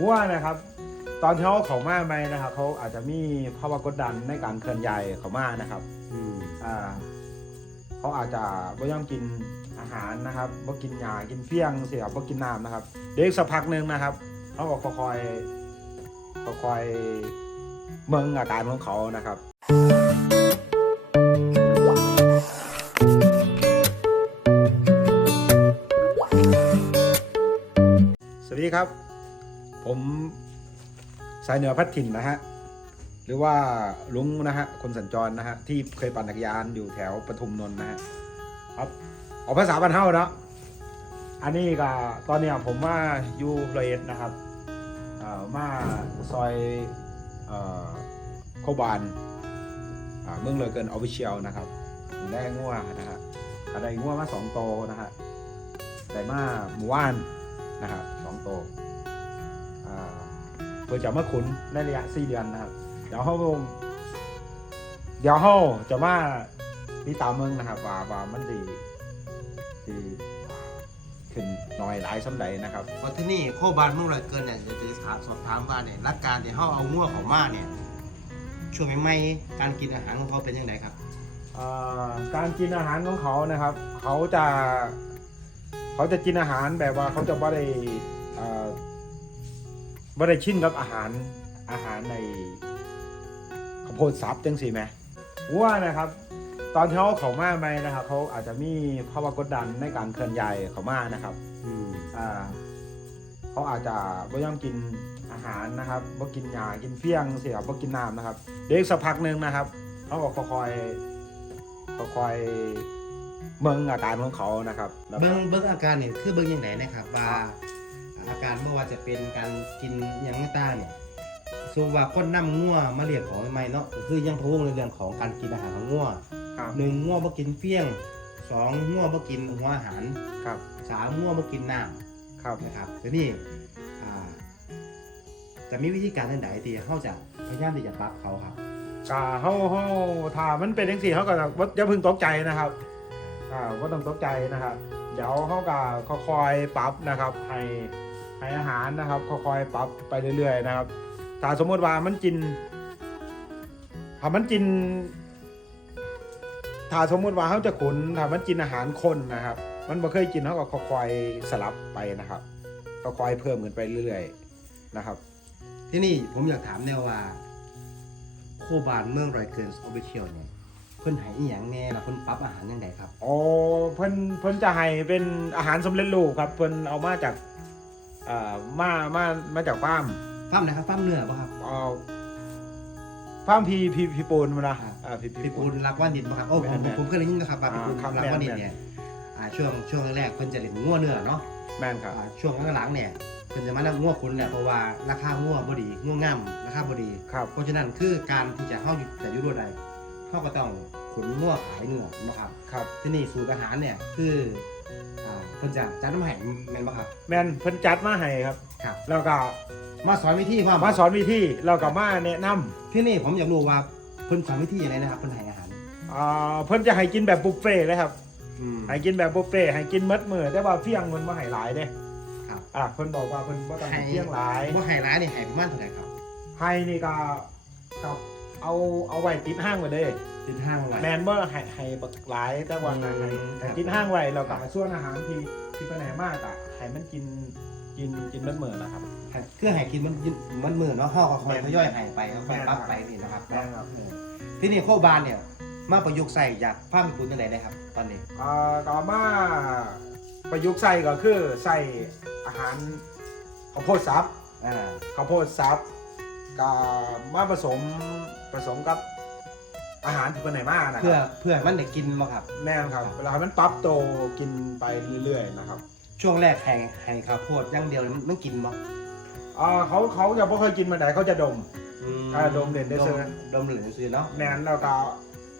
วัวนะครับ ตอนที่เขาเขามาไหมนะครับ เขาอาจจะมีภาวะกดดันในการเคลื่อนย้ายเขามานะครับอืมอ่าเขาอาจจะไม่ยอมกินอาหารนะครับไม่กินยากินเฟี้ยงเสียไม่กินน้ำนะครับ เด็กสักพักหนึ่งนะครับเขาก็ค่อยๆค่อยๆเมืองอาการของเขานะครับสวัสดีครับ ผมสายเหนือพัดถิ่นนะฮะ หรือว่าลุงนะฮะ คนสัญจรนะฮะ ที่เคยปั่นจักรยานอยู่แถวปทุมนนท์นะฮะครับเอาภาษาบ้านเฮาเนาะอันนี้ก็ตอนเนี้ยผมว่าอยู่ร้อยเอ็ดนะครับเอ่อมาซอยเอ่อโคบานอ่าเมืองเลยเกินออฟฟิเชียลนะครับได้งัวนะฮะก็ได้งัวมาสองโตวนะฮะได้มาหมู่บ้านนะครับสองโตวอ่า เพื่อจะมาขุนในระยะสี่เดือนนะครับ เดี๋ยวเขาเดี๋ยวเขาจะมาติดตามเมืองนะครับ ว่าว่ามันดีดีขึ้นหน่อยหลายสำใดนะครับวันที่นี่โคบานเมื่อไรเกินเนี่ยจะจะถามสอบถามว่าเนี่ยรักการที่เขาเอางัวเขามาเนี่ยช่วงใหม่ๆการกินอาหารของเขาเป็นยังไงครับเอ่อการกินอาหารของเขานะครับ เขาจะ เขาจะกินอาหารแบบว่าเขาจะไม่ได้ เอ่อไม่ได้ชินกับอาหารอาหารในข้าวโพดซับจังสิไหมว่านะครับ ตอนที่เขาเขามาไหมนะครับเขาอาจจะมีภาวะกดดันในการเคลื่อนย้ายเขามานะครับอืมอ่าเขาอาจจะไม่ยอมกินอาหารนะครับไม่กินยากินเฟี้ยงเสียไม่กินน้ำนะครับ เด็กสักพักหนึ่งนะครับเขาก็ค่อยๆค่อยๆเมืองอาการของเขานะครับแล้วก็เบิ้งเบิ้งอาการเนี่ยคือเบิ้งยังไงนะครับว่า อาการไม่ว่าจะเป็นการกินหยังต่างๆเนี่ยส่วนว่าคนนำงัวมาเรียกของใหม่ๆเนาะก็คือยังพะวงในเรื่องของการกินอาหารของงัวครับหนึ่งงัวมากินเฟี้ยงสองงัวมากินหัวอาหารครับสามงัวมากินน้ำครับนะครับทีนี้อ่าจะมีวิธีการทางไหนที่เขาจะพยายามที่จะปรับเขาครับกาเขาเขาถ้ามันเป็นอย่างสี่เขาก็บ่อย่าเพิ่งตกใจนะครับอ่าก็ต้องตกใจนะครับ เดี๋ยวเขาก็ค่อยๆปรับนะครับให้ ให้อาหารนะครับค่อยๆปรับไปเรื่อยๆนะครับถ้าสมมติว่ามันกินถ้ามันกินถ้าสมมติว่าเขาจะขุนถ้ามันกินอาหารคนนะครับ มันบ่เคยกินเขาก็ค่อยๆสลับไปนะครับค่อยๆเพิ่มขึ้นไปเรื่อยๆนะครับ ที่นี่ผมอยากถามแนวว่าโคบานเมืองรอยเกินออฟฟิเชียลเนี่ยเพิ่นให้อีหยังแน่ล่ะเพิ่นปรับอาหารยังไงครับอ๋อเพิ่นเพิ่นจะให้เป็นอาหารสำเร็จรูปครับเพิ่นเอามาจาก เอ่อมามามาจากฟาร์มฟาร์มไหนครับฟาร์มเนื้อป่ะครับ เอ่อฟาร์มพีพีพีปูนมานะอ่าอ่าพีพี่ปูนรักว่านดินป่ะครับโอ้ผมแม่นๆผมเคยได้ยินนะครับว่าพี่ปูนอ่าครับรักว่านดินแม่นๆ เนี่ยอ่าช่วงช่วงแรกๆเพิ่นจะเล่นงัวเนื้อเนาะแม่นครับ อ่าช่วงหลังๆเนี่ยเพิ่นจะมานั่งงัวคุณแหละเพราะว่าราคางัวบ่ดีงัวงามราคาบ่ดี ครับเพราะฉะนั้นคือการที่จะเข้าอยู่แต่อยุโรปใดเขาก็ต้องขุนงัวขายเนื้อนะครับ ครับ ที่นี่สูตรอาหารเนี่ยคืออ่าเพิ่นจะจัดน้ำแห้งแม่นบ่ครับ แม่นเพิ่นจัดมาให้ครับ ครับ แล้วก็มาสอนวิธีความมาสอนวิธีแล้วก็มาแนะนำที่นี่ผมอยากรู้ว่าเพิ่นสอนวิธียังไงนะครับเพิ่นให้อาหารอ่าเพิ่นจะให้กินแบบบุฟเฟ่ต์เลยครับ อืม ให้กินแบบบุฟเฟ่ต์ให้กินมัดมือแต่ว่าเฟี้ยงมันบ่ให้หลายเด้ครับ อะเพิ่นบอกว่าเพิ่นบ่ต้องให้เฟี้ยงหลายบ่ให้ร้ายนี่ให้ประมาณเท่าไหร่ครับ ให้นี่ก็กับเอาเอาไว้ติดห้างไว้เด้ ติดห้างไว้แมนเบอร์ให้ให้บักหลายแต่ว่าให้ให้อืมให้กินห้างไว้แล้วก็ส่วนอาหารที่ที่ไปไหนมากอะให้มันกินกินกินเมื่อเมื่อนะครับให้คือให้กินมันมันมื้อเนาะเฮาก็ค่อยแม่นทยอยให้ไปค่อยแม่นปรับครับไปนี่นะครับแม่นครับเออที่นี่โคบานเนี่ยมาประยุกต์ใส่จากฟาร์มญี่ปุ่นจังไดได้ครับ ตอนนี้อ่าต่อมาประยุกต์ใส่ก็คือใส่อาหารข้าวโพดซับอ่าข้าวโพดซับกับมาผสมผสมกับ อาหารที่ไปไหนมานะคเพื่อรับเพื่อให้มันได้กินบ่ครับแม่นครับเวลามันปรับโตวกินไปเรื่อยๆนะครับช่วงแรกให้ให้ข้าวโพดอย่างเดียวมันมันกินบ่อ่าเขาเขาจะไม่เคยกินมาไหนเขาจะดมอ่าดมเด่นได้ซื้อ ดมเหรียญซื้อเนาะแมนแล้วก็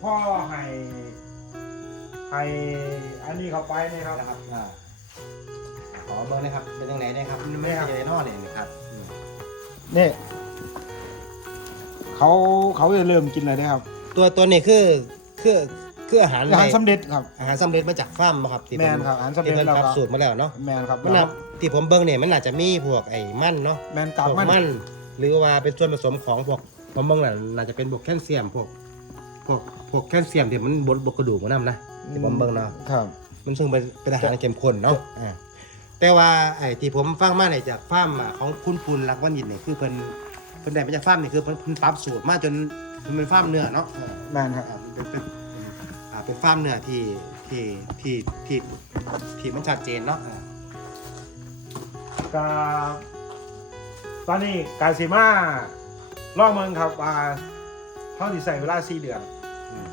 พ่อให้ให้อันนี้เข้าไปนี่ครับ นะครับอ่าขอเบิ่งนะครับเป็นยังไงนะครับมันไม่ใช่ในนอเนี่ยนะครับอืมนี่เขาเขาจะเริ่มกินอะไรนะครับ ตัวตัวนี้คือคือคืออาหารอาหารสำเร็จครับ อาหารสำเร็จมาจากฟาร์มบ่ครับที่แมนครับอาหารสำที่เร็จเพิ่นแล้วปรับก็สูตรมาแล้วเนาะแมนครับมันแล้นัวบที่ผมเบิ่งเนี่ยมันอาจจะมีพวกไอ้มันเนาะแมนพกากวกมันมัน หรือว่าเป็นส่วนผสมของพวกผมเบิ่งน่ะน่าจะเป็นพวกแคลเซียมพวกพวกพวกแคลเซียมที่มันบดบดกระดูกมันนํนะที่ผมเบิ่งเนาะครับ มันซึ่งเป็นเป็นอาหารเข้มข้นเนาะอ่าแต่ว่าไอ้ที่ผมฟังมาเนี่ยจากฟาร์มอะของคุณปุณรักวันยินเนี่ยคือเพิ่น เพิ่นได้มาจากฟาร์มนี่คือเพิ่นเพิ่นปรับสูตรมาจนมันเป็นฟาร์มเนื้อเนาะอ่าแมนครับ อ่าเป็นเป็นอ่าเป็นฟาร์มเนื้อที่ที่ที่ที่ที่มันชัดเจนเนาะอ่ากาตอนนี้กาซิมาล่องเมืองครับว่าเขาสิใส่เวลา4เดือน อืม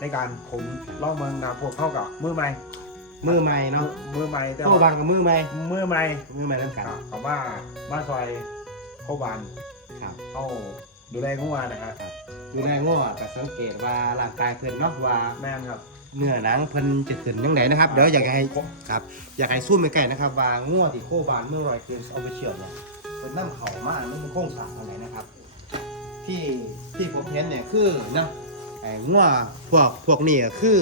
ในการขนล่องเมืองนะพวกเข้ากับมือใหม่มือใหม่เนาะมือใหม่แต่โคบานกับมือใหม่มือใหม่มือใหม่นั่นคกัรันบเขาว่าบ้านซอยโคบาน ครับเข้าดูแลงัวนะครับดูแลง้อก็สังเกตว่าร่างกายเพิ่นเนาะว่าแม่นครับเนื้อหนังเพิ่นจะขึ้นยังไงนะครับเดี๋ยวอยากให้ครับอยากให้ซูมไปใกล้นะครับว่าง้อที่โคบานเมื่อรอยเกมส์ออฟฟิเชียลเนี่ยเป็นน้ำเขามามันเป็นโค้งสร้างอะไรนะครับ ที่ที่ผมเห็นเนี่ยคือนะไอ้ง้อพวกพวกนี้ก็คือ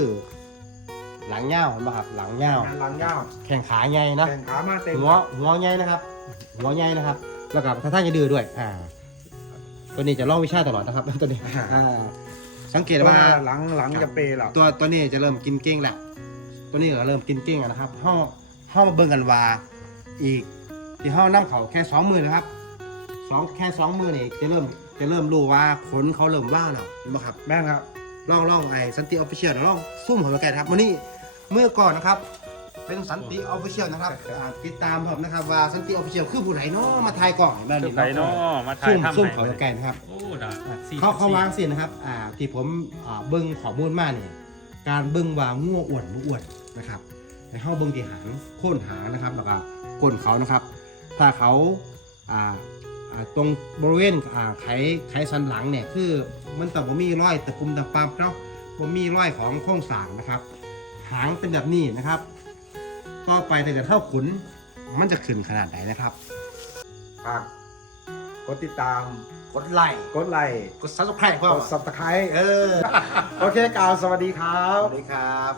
หลังยาวเห็นป่ะครับหลังยาวงานหลังยาวแข่งขาใหญ่นะแข่งขามาเต็มหัวหัวใหญ่นะครับ หัวใหญ่นะครับ แล้วก็ท่าทางจะดื้อด้วยอ่า ตัวนี้จะล่องวิชาตลอดนะครับตัวนี้อ่าสังเกตแต่ว่าว่า หลังหลังจะเปย์หรอตัวตัวนี้จะเริ่มกินเก้งแหละตัวนี้ก็เริ่มกินเก้งแล้วนะครับเฮาเฮามาเบิ่งกันว่าอีกที่เฮานํเขาแค่สองมือนะครับสองแค่สองมือนี่จะเริ่มจะเริ่มรู้ว่าขนเขาเริ่มว่างแล้วเห็นไหมครับแม่นครับลองลองไอ้สันติออฟฟิเชียลลองซุ่มหัวไปไกลนะครับวันนี้เมื่อก่อนนะครับ เป็นสันติออฟฟิเชียลนะครับอ่าติดตามผมนะครับว่าสันติออฟฟิเชียลคือผู้ไหนเนาะมาถ่ายกล่องแบบคือนี้ไก่เนาะมาถ่ายซุ่มทำซุ่มให้เขาไปไกลนะครับ โอ้ดาสี่เขาเขาสี่วางสินะครับอ่าที่ผมอ่าเบิ้งข้อมูลมาเนี่ยการเบิ้งว่างัวอ้วนบ่อ้วนนะครับให้เฮาเบิ้งที่หางโค่นหางนะครับแล้วก็ก้นเขานะครับ ถ้าเขาอ่าอ่าตรงบริเวณอ่าไขไขสันหลังเนี่ยคือมันแต่บ่มีรอยตะปุ่มตะปามเนาะบ่มีรอยของโครงสร้างนะครับ หางเป็นแบบนี้นะครับ ต่อไปถ้าเกิดเท่าขุนมันจะขึ้นขนาดไหนนะครับฝากกดติดตาม กดไลค์กดไลค์กด subscribe กด subscribe เออ โอเคกล่าวสวัสดีครับ สวัสดีครับ